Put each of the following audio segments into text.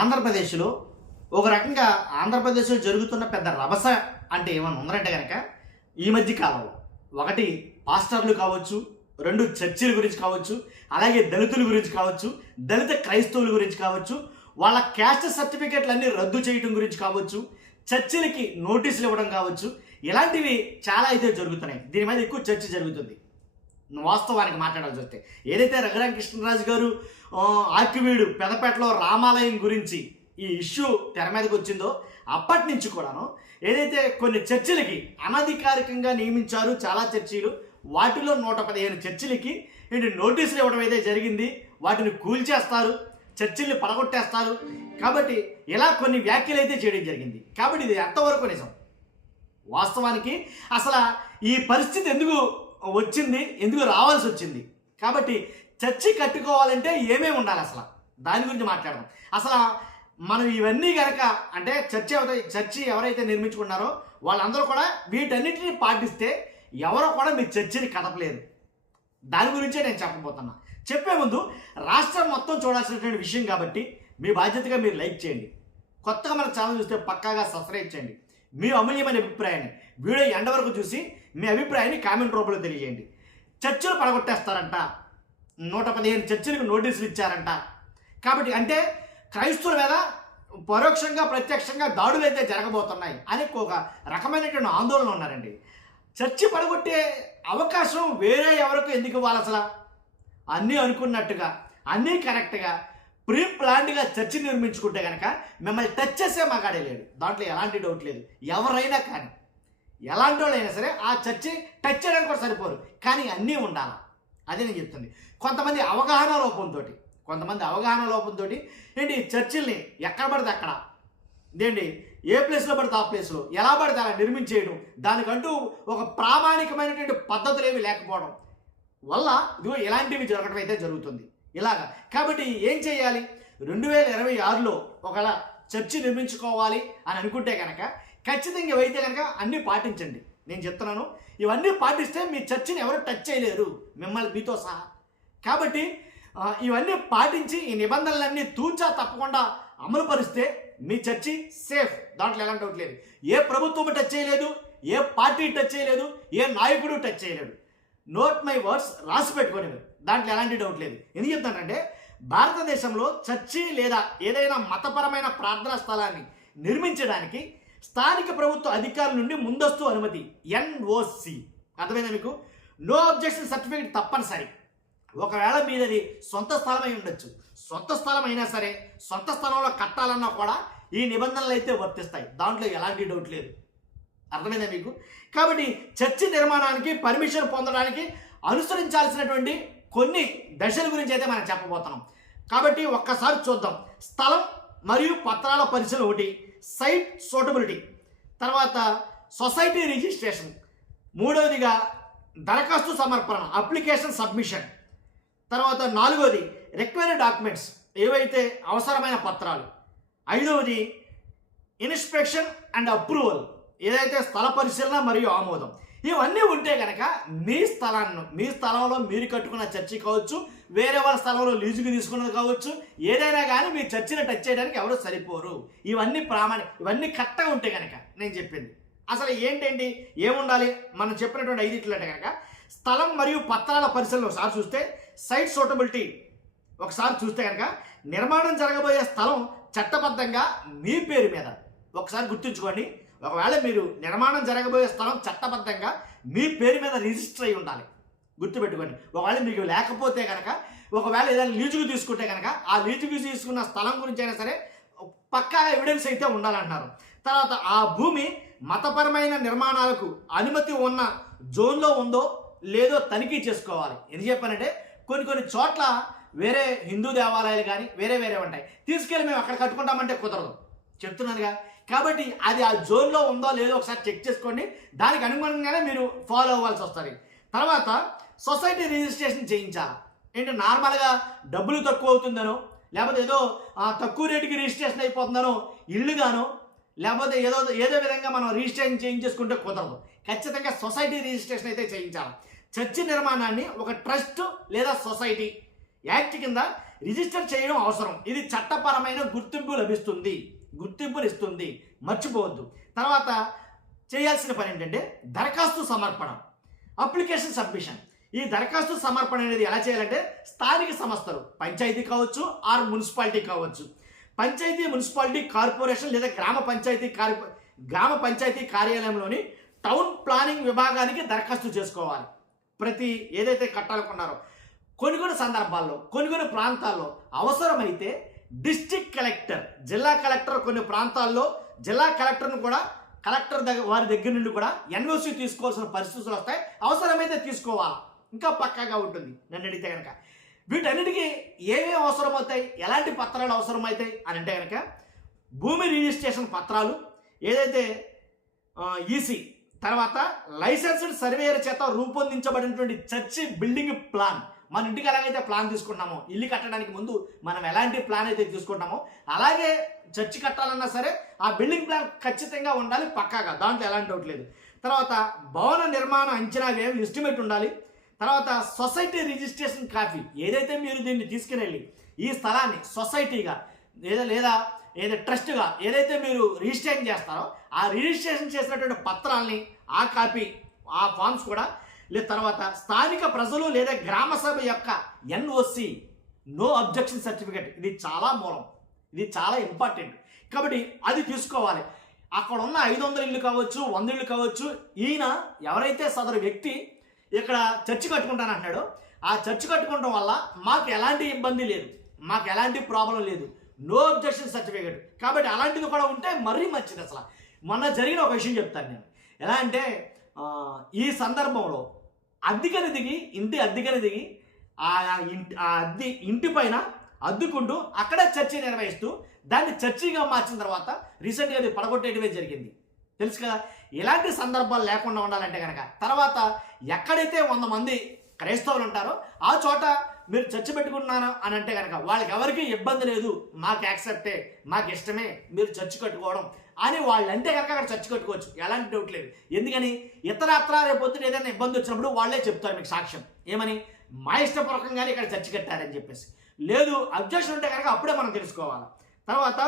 ఆంధ్రప్రదేశ్లో ఒక రకంగా ఆంధ్రప్రదేశ్లో జరుగుతున్న పెద్ద రభస అంటే ఏమన్నా ఉందంటే కనుక ఈ మధ్య కాలంలో ఒకటి పాస్టర్లు కావచ్చు, రెండు చర్చిల గురించి కావచ్చు, అలాగే దళితుల గురించి కావచ్చు, దళిత క్రైస్తవుల గురించి కావచ్చు, వాళ్ళ క్యాస్ట్ సర్టిఫికేట్లన్నీ రద్దు చేయడం గురించి కావచ్చు, చర్చిలకి నోటీసులు ఇవ్వడం కావచ్చు, ఇలాంటివి చాలా అయితే జరుగుతున్నాయి. దీని మీద ఎక్కువ చర్చ జరుగుతుంది వాస్తవానికి మాట్లాడాల్సి వస్తే. ఏదైతే రఘురామకృష్ణరాజు గారు ఆకివీడు పెదపేటలో రామాలయం గురించి ఈ ఇష్యూ తెర మీదకి వచ్చిందో అప్పటి నుంచి కూడాను ఏదైతే కొన్ని చర్చిలకి అనధికారికంగా నియమించారు చాలా చర్చిలు, వాటిలో 115 చర్చిలకి నోటీసులు ఇవ్వడం అయితే జరిగింది. వాటిని కూల్చేస్తారు, చర్చిల్ని పడగొట్టేస్తారు. కాబట్టి ఇలా కొన్ని వ్యాఖ్యలు అయితే చేయడం జరిగింది. కాబట్టి ఇది ఎంతవరకు నిజం? వాస్తవానికి అసలు ఈ పరిస్థితి ఎందుకు వచ్చింది, ఎందుకు రావాల్సి వచ్చింది? కాబట్టి చర్చి కట్టుకోవాలంటే ఏమేమి ఉండాలి అసలు దాని గురించి మాట్లాడదాం. అసలు మనం ఇవన్నీ కనుక అంటే చర్చి ఎవరైతే నిర్మించుకున్నారో వాళ్ళందరూ కూడా వీటన్నిటిని పాటిస్తే ఎవరో కూడా మీ చర్చిని కదపలేరు. దాని గురించే నేను చెప్పబోతున్నా. చెప్పే ముందు రాష్ట్రం మొత్తం చూడాల్సినటువంటి విషయం కాబట్టి మీ బాధ్యతగా మీరు లైక్ చేయండి. కొత్తగా మన ఛానల్ చూస్తే పక్కాగా సబ్స్క్రైబ్ చేయండి. మీ అమూల్యమైన అభిప్రాయాన్ని వీడియో ఎండ వరకు చూసి మీ అభిప్రాయాన్ని కామెంట్ రూపంలో తెలియజేయండి. చర్చలు పడగొట్టేస్తారంట, 115 చర్చలకు నోటీసులు ఇచ్చారంట. కాబట్టి అంటే క్రైస్తవుల మీద పరోక్షంగా ప్రత్యక్షంగా దాడులు అయితే జరగబోతున్నాయి అని ఒక రకమైనటువంటి ఆందోళన ఉన్నారండి. చర్చి పడగొట్టే అవకాశం వేరే ఎవరికి ఎందుకు ఇవ్వాలి? అసలు అన్నీ అనుకున్నట్టుగా అన్నీ కరెక్ట్గా ప్రీ ప్లాన్డ్గా చర్చి నిర్మించుకుంటే కనుక మిమ్మల్ని టచ్ చేసే మగాడే లేడు. దాంట్లో ఎలాంటి డౌట్ లేదు. ఎవరైనా కానీ ఎలాంటి వాళ్ళైనా సరే ఆ చర్చి టచ్ చేయడానికి కూడా సరిపోరు, కానీ అన్నీ ఉండాలి. అదే నేను చెప్తుంది. కొంతమంది అవగాహన లోపంతో ఏంటి చర్చిల్ని ఎక్కడ పడితే అక్కడ ఏంటి ఏ ప్లేస్లో పడితే ఆ ప్లేస్లో ఎలా పడితే అలా నిర్మించేయడం, దానికంటూ ఒక ప్రామాణికమైనటువంటి పద్ధతులు ఏమి లేకపోవడం వల్ల ఇదిగో ఇలాంటివి జరగడం అయితే జరుగుతుంది. ఇలాగా కాబట్టి ఏం చేయాలి? 2026లో ఒకవేళ చర్చి నిర్మించుకోవాలి అని అనుకుంటే కనుక ఖచ్చితంగా ఇవైతే కనుక అన్నీ పాటించండి. నేను చెప్తున్నాను, ఇవన్నీ పాటిస్తే మీ చర్చిని ఎవరు టచ్ చేయలేరు, మిమ్మల్ని మీతో సహా. కాబట్టి ఇవన్నీ పాటించి ఈ నిబంధనలన్నీ తూచా తప్పకుండా అమలు పరిస్తే మీ చర్చి సేఫ్. దాంట్లో ఎలాంటి డౌట్ లేదు. ఏ ప్రభుత్వం టచ్ చేయలేదు, ఏ పార్టీ టచ్ చేయలేదు, ఏ నాయకుడు టచ్ చేయలేడు. నోట్ మై వర్డ్స్, రాసి పెట్టుకోండి మీరు. దాంట్లో ఎలాంటి డౌట్ లేదు. ఎందుకు చెప్తానంటే భారతదేశంలో చర్చి లేదా ఏదైనా మతపరమైన ప్రార్థనా స్థలాన్ని నిర్మించడానికి స్థానిక ప్రభుత్వ అధికారుల నుండి ముందస్తు అనుమతి NOC, అర్థమైందా మీకు? నో అబ్జెక్షన్ సర్టిఫికేట్ తప్పనిసరి. ఒకవేళ మీదది సొంత స్థలం అయి ఉండొచ్చు, సొంత స్థలం అయినా సరే సొంత స్థలంలో కట్టాలన్నా కూడా ఈ నిబంధనలు అయితే వర్తిస్తాయి. దాంట్లో ఎలాంటి డౌట్ లేదు. అర్థమైందా మీకు? కాబట్టి చర్చి నిర్మాణానికి పర్మిషన్ పొందడానికి అనుసరించాల్సినటువంటి కొన్ని దశల గురించి అయితే మనం చెప్పబోతున్నాం. కాబట్టి ఒక్కసారి చూద్దాం. స్థలం మరియు పత్రాల పరిశీలన ఒకటి, సైట్ సూటబిలిటీ, తర్వాత సొసైటీ రిజిస్ట్రేషన్, మూడవదిగా దరఖాస్తు సమర్పణ అప్లికేషన్ సబ్మిషన్, తర్వాత 4వది రిక్వైర్డ్ డాక్యుమెంట్స్ ఏవైతే అవసరమైన పత్రాలు, 5వది ఇన్స్పెక్షన్ అండ్ అప్రూవల్ ఏదైతే స్థల పరిశీలన మరియు ఆమోదం. ఇవన్నీ ఉంటే కనుక మీ స్థలంలో మీరు కట్టుకున్న చర్చి కావచ్చు, వేరే వాళ్ళ స్థలంలో లీజుకి తీసుకున్నది కావచ్చు, ఏదైనా కానీ మీ చర్చిని టచ్ చేయడానికి ఎవరు సరిపోరు. ఇవన్నీ కరెక్ట్గా ఉంటే కనుక నేను చెప్పింది అసలు ఏంటండి ఏముండాలి మనం చెప్పినటువంటి 5 అంటే కనుక స్థలం మరియు పత్రాల పరిశీలన ఒకసారి చూస్తే, సైట్ సూటబిలిటీ ఒకసారి చూస్తే కనుక నిర్మాణం జరగబోయే స్థలం చట్టబద్ధంగా మీ పేరు మీద, ఒకసారి గుర్తుంచుకోండి, ఒకవేళ మీరు నిర్మాణం జరగబోయే స్థలం చట్టబద్ధంగా మీ పేరు మీద రిజిస్టర్ అయి ఉండాలి. గుర్తుపెట్టుకోండి. ఒకవేళ మీకు లేకపోతే కనుక, ఒకవేళ ఏదైనా లీజుకు తీసుకుంటే కనుక ఆ లీజుకు తీసుకున్న స్థలం గురించి అయినా సరే పక్కా ఎవిడెన్స్ అయితే ఉండాలంటున్నారు. తర్వాత ఆ భూమి మతపరమైన నిర్మాణాలకు అనుమతి ఉన్న జోన్లో ఉందో లేదో తనిఖీ చేసుకోవాలి. ఎందుకు చెప్పానంటే కొన్ని చోట్ల వేరే హిందూ దేవాలయాలు కానీ వేరే ఉంటాయి, తీసుకెళ్ళి మేము అక్కడ కట్టుకుంటామంటే కుదరదు, చెప్తున్నానుగా. కాబట్టి అది ఆ జోన్లో ఉందో లేదో ఒకసారి చెక్ చేసుకోండి. దానికి అనుగుణంగానే మీరు ఫాలో అవ్వాల్సి వస్తుంది. తర్వాత సొసైటీ రిజిస్ట్రేషన్ చేయించాలి. ఏంటి నార్మల్గా డబ్బులు తక్కువ అవుతుందనో, లేకపోతే ఏదో తక్కువ రేటుకి రిజిస్ట్రేషన్ అయిపోతుందనో ఇల్లుగానో, లేకపోతే ఏదో విధంగా మనం రిజిస్ట్రేషన్ చేయించేసుకుంటే కుదరదు. ఖచ్చితంగా సొసైటీ రిజిస్ట్రేషన్ అయితే చేయించాలి. చర్చి నిర్మాణాన్ని ఒక ట్రస్ట్ లేదా సొసైటీ యాక్ట్ కింద రిజిస్టర్ చేయడం అవసరం. ఇది చట్టపరమైన గుర్తింపునిస్తుంది, మర్చిపోవద్దు. తర్వాత చేయాల్సిన పని ఏంటంటే దరఖాస్తు సమర్పణ, అప్లికేషన్ సబ్మిషన్. ఈ దరఖాస్తు సమర్పణ అనేది ఎలా చేయాలంటే స్థానిక సంస్థలు, పంచాయతీ కావచ్చు ఆర్ మున్సిపాలిటీ కావచ్చు, పంచాయతీ మున్సిపాలిటీ కార్పొరేషన్ లేదా గ్రామ పంచాయతీ కార్యాలయంలోని టౌన్ ప్లానింగ్ విభాగానికి దరఖాస్తు చేసుకోవాలి. ప్రతి ఏదైతే కట్టాలనుకున్నారో కొన్ని సందర్భాల్లో కొన్ని ప్రాంతాల్లో అవసరమైతే డిస్ట్రిక్ట్ కలెక్టర్, జిల్లా కలెక్టర్ కొన్ని ప్రాంతాల్లో జిల్లా కలెక్టర్ను కూడా వారి దగ్గర నుండి కూడా ఎన్ఓసి తీసుకోవాల్సిన పరిస్థితులు వస్తాయి. అవసరమైతే తీసుకోవాలి, ఇంకా పక్కాగా ఉంటుంది నన్ను అడిగితే కనుక. వీటన్నిటికీ ఏమేమి అవసరమవుతాయి, ఎలాంటి పత్రాలు అవసరమవుతాయి అని అంటే కనుక భూమి రిజిస్ట్రేషన్ పత్రాలు, ఏదైతే ఈసీ, తర్వాత లైసెన్స్డ్ సర్వేయర్ చేత రూపొందించబడినటువంటి చర్చి బిల్డింగ్ ప్లాన్. మన ఇంటికి ఎలాగైతే ప్లాన్ తీసుకుంటామో, ఇల్లు కట్టడానికి ముందు మనం ఎలాంటి ప్లాన్ అయితే తీసుకుంటామో అలాగే చర్చి కట్టాలన్నా సరే ఆ బిల్డింగ్ ప్లాన్ ఖచ్చితంగా ఉండాలి, పక్కాగా, దాంట్లో ఎలాంటి డౌట్ లేదు. తర్వాత భవన నిర్మాణ అంచనా వ్యయం ఎస్టిమేట్ ఉండాలి. తర్వాత సొసైటీ రిజిస్ట్రేషన్ కాపీ, ఏదైతే మీరు దీన్ని తీసుకుని ఈ స్థలాన్ని సొసైటీగా లేదా ట్రస్ట్గా ఏదైతే మీరు రిజిస్ట్రేషన్ చేస్తారో ఆ రిజిస్ట్రేషన్ చేసినటువంటి పత్రాలని, ఆ కాపీ, ఆ ఫామ్స్ కూడా లేదా తర్వాత స్థానిక ప్రజలు లేదా గ్రామ సభ యొక్క ఎన్ఓసి, నో అబ్జెక్షన్ సర్టిఫికేట్. ఇది చాలా మూలం, ఇది చాలా ఇంపార్టెంట్. కాబట్టి అది తీసుకోవాలి. అక్కడ ఉన్న 500 ఇళ్ళు కావచ్చు, 100 ఇళ్ళు కావచ్చు, ఈయన ఎవరైతే సదరు వ్యక్తి ఇక్కడ చర్చి కట్టుకుంటానంటున్నాడో ఆ చర్చి కట్టుకోవడం వల్ల మాకు ఎలాంటి ఇబ్బంది లేదు, మాకు ఎలాంటి ప్రాబ్లం లేదు, నో అబ్జెక్షన్ సర్టిఫికేట్. కాబట్టి అలాంటిది కూడా ఉంటే మరీ మంచిది. అసలు మొన్న జరిగిన ఒక విషయం చెప్తాను నేను. ఎలా అంటే ఈ సందర్భంలో ఇంటి అద్దెకని దిగి ఇంటి పైన అద్దుకుంటూ అక్కడే చర్చి నిర్వహిస్తూ దాన్ని చర్చిగా మార్చిన తర్వాత రీసెంట్గా అది పడగొట్టేయడమే జరిగింది. తెలుసు కదా. ఇలాంటి సందర్భాలు లేకుండా ఉండాలంటే కనుక తర్వాత ఎక్కడైతే 100 మంది క్రైస్తవులు ఉంటారో ఆ చోట మీరు చర్చి పెట్టుకున్నాను అని అంటే కనుక వాళ్ళకి ఎవరికి ఇబ్బంది లేదు, మాకు యాక్సెప్టే, మాకు ఇష్టమే మీరు చర్చి కట్టుకోవడం అని వాళ్ళు అంటే కనుక అక్కడ చర్చి కట్టుకోవచ్చు, ఎలాంటి డౌట్ లేదు. ఎందుకని ఇతరత్రా రేపొద్దున ఏదైనా ఇబ్బంది వచ్చినప్పుడు వాళ్ళే చెప్తారు మీకు సాక్ష్యం, ఏమని, మా ఇష్టపూర్వకంగానే ఇక్కడ చర్చి కట్టారని చెప్పేసి. లేదు అబ్జెక్షన్ ఉంటే కనుక అప్పుడే మనం తెలుసుకోవాలి. తర్వాత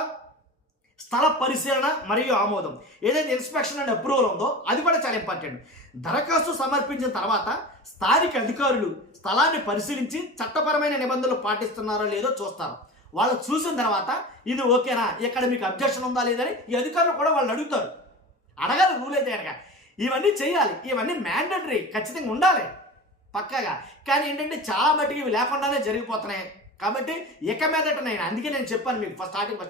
స్థల పరిశీలన మరియు ఆమోదం, ఏదైతే ఇన్స్పెక్షన్ అండ్ అప్రూవల్ ఉందో అది కూడా చాలా ఇంపార్టెంట్. దరఖాస్తు సమర్పించిన తర్వాత స్థానిక అధికారులు స్థలాన్ని పరిశీలించి చట్టపరమైన నిబంధనలు పాటిస్తున్నారో లేదో చూస్తారు. వాళ్ళు చూసిన తర్వాత ఇది ఓకేనా, ఇక్కడ మీకు అబ్జెక్షన్ ఉందా లేదని ఈ అధికారులు కూడా వాళ్ళు అడుగుతారు, అడగాలి రూల్ అయితే కనుక. ఇవన్నీ చేయాలి, ఇవన్నీ మ్యాండటరీ, ఖచ్చితంగా ఉండాలి పక్కాగా. కానీ ఏంటంటే చాలా మట్టుకు ఇవి లేకుండానే జరిగిపోతున్నాయి. కాబట్టి ఇక మీదట అందుకే నేను చెప్పాను మీకు స్టార్టింగ్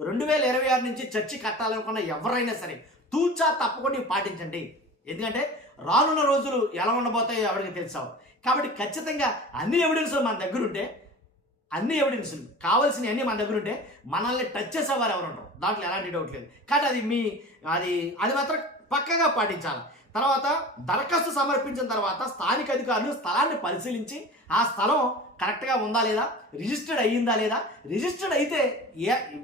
2026 నుంచి చర్చి కట్టాలనుకున్న ఎవరైనా సరే తూచా తప్పకుండా పాటించండి. ఎందుకంటే రానున్న రోజులు ఎలా ఉండబోతాయో ఎవరికి తెలుసావు. కాబట్టి ఖచ్చితంగా అన్ని ఎవిడెన్సులు మన దగ్గర ఉంటే, అన్ని ఎవిడెన్సులు కావాల్సినవి అన్నీ మన దగ్గర ఉంటే మనల్ని టచ్ చేసేవారు ఎవరు ఉంటారు, దాంట్లో ఎలాంటి డౌట్ లేదు. కానీ అది మాత్రం పక్కగా పాటించాలి. తర్వాత దరఖాస్తు సమర్పించిన తర్వాత స్థానిక అధికారులు స్థలాన్ని పరిశీలించి ఆ స్థలం కరెక్ట్గా ఉందా లేదా, రిజిస్టర్డ్ అయ్యిందా లేదా, రిజిస్టర్డ్ అయితే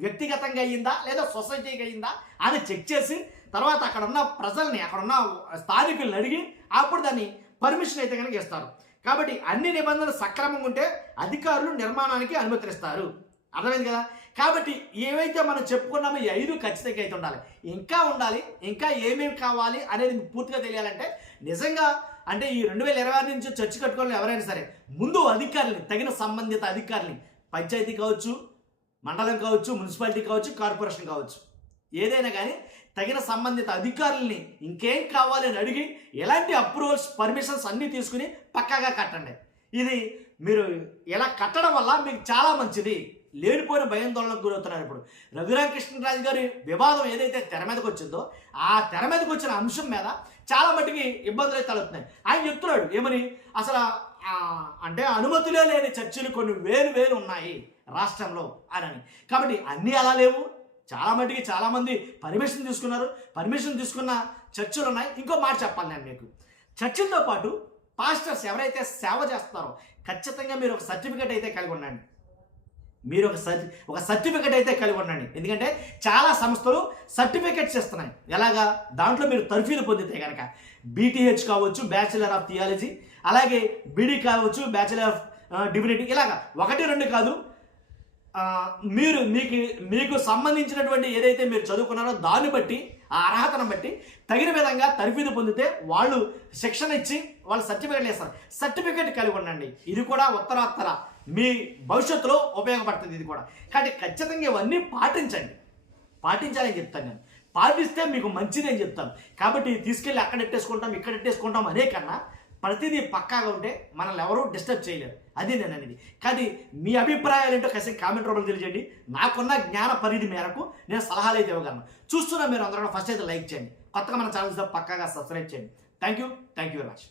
వ్యక్తిగతంగా అయ్యిందా లేదా సొసైటీకి అయ్యిందా అని చెక్ చేసి తర్వాత అక్కడ ఉన్న ప్రజల్ని, అక్కడ ఉన్న స్థానికులను అడిగి అప్పుడు దాన్ని పర్మిషన్ అయితే కనుక ఇస్తారు. కాబట్టి అన్ని నిబంధనలు సక్రమంగా ఉంటే అధికారులు నిర్మాణానికి అనుమతిస్తారు. అర్థమైంది కదా. కాబట్టి ఏవైతే మనం చెప్పుకున్నామో ఈ 5 ఖచ్చితంగా అయితే ఉండాలి, ఇంకా ఉండాలి. ఇంకా ఏమేమి కావాలి అనేది పూర్తిగా తెలియాలంటే నిజంగా అంటే ఈ 2026 నుంచి చర్చి కట్టుకోవాలి ఎవరైనా సరే ముందు అధికారులని, తగిన సంబంధిత అధికారులని, పంచాయతీ కావచ్చు, మండలం కావచ్చు, మున్సిపాలిటీ కావచ్చు, కార్పొరేషన్ కావచ్చు, ఏదైనా కానీ తగిన సంబంధిత అధికారులని ఇంకేం కావాలి అని అడిగి ఎలాంటి అప్రూవల్స్, పర్మిషన్స్ అన్నీ తీసుకుని పక్కాగా కట్టండి. ఇది మీరు ఇలా కట్టడం వల్ల మీకు చాలా మంచిది. లేనిపోయిన భయాందోళనకు గురవుతున్నారు. ఇప్పుడు రఘురామకృష్ణరాజు గారి వివాదం ఏదైతే తెర మీదకి వచ్చిందో ఆ తెర మీదకి వచ్చిన అంశం మీద చాలా మటుకి ఇబ్బందులు అయితే తలెత్తున్నాయి. ఆయన చెప్తున్నాడు ఏమని, అసలు అంటే అనుమతులే లేని చర్చిలు కొన్ని వేలు ఉన్నాయి రాష్ట్రంలో అని. కాబట్టి అన్నీ అలా లేవు, చాలా మటుకి చాలామంది పర్మిషన్ తీసుకున్నారు. పర్మిషన్ తీసుకున్న చర్చిలు ఉన్నాయి. ఇంకో మాట చెప్పాలి నేను మీకు, చర్చిలతో పాటు పాస్టర్స్ ఎవరైతే సేవ చేస్తారో ఖచ్చితంగా మీరు ఒక సర్టిఫికేట్ అయితే కలిగి ఉండండి. మీరు ఒక సర్టిఫికేట్ అయితే కలిగి ఉండండి. ఎందుకంటే చాలా సంస్థలు సర్టిఫికేట్స్ ఇస్తున్నాయి. ఎలాగా, దాంట్లో మీరు తర్ఫీదు పొందితే కనుక బీటీహెచ్ కావచ్చు, బ్యాచిలర్ ఆఫ్ థియాలజీ, అలాగే బీడీ కావచ్చు, బ్యాచిలర్ ఆఫ్ డివినిటీ, ఇలాగా 1, 2 కాదు మీరు మీకు సంబంధించినటువంటి ఏదైతే మీరు చదువుకున్నారో దాన్ని బట్టి ఆ అర్హతను బట్టి తగిన విధంగా తర్ఫీదు పొందితే వాళ్ళు శిక్షణ ఇచ్చి వాళ్ళు సర్టిఫికేట్లు ఇస్తారు. సర్టిఫికేట్ కలిగి ఉండండి. ఇది కూడా ఉత్తరోత్తర మీ భవిష్యత్తులో ఉపయోగపడుతుంది. ఇది కూడా కాబట్టి ఖచ్చితంగా ఇవన్నీ పాటించాలని చెప్తాను నేను. పాటిస్తే మీకు మంచిది అని చెప్తాను. కాబట్టి తీసుకెళ్ళి అక్కడ ఎట్టేసుకుంటాం ఇక్కడ ఎట్టేసుకుంటాం అనే కన్నా ప్రతిదీ పక్కాగా ఉంటే మనల్ని ఎవరూ డిస్టర్బ్ చేయలేరు. అది నేను అనేది. కానీ మీ అభిప్రాయాలు ఏంటో కాసేపు కామెంట్ రూపంలో తెలియజేయండి. నాకున్న జ్ఞాన పరిధి మేరకు నేను సలహాలు అయితే ఇవ్వగలను. చూస్తున్నా మీరు అందరూ ఫస్ట్ అయితే లైక్ చేయండి. కొత్తగా మన ఛానల్స్ పక్కాగా సబ్స్క్రైబ్ చేయండి. Thank you very much.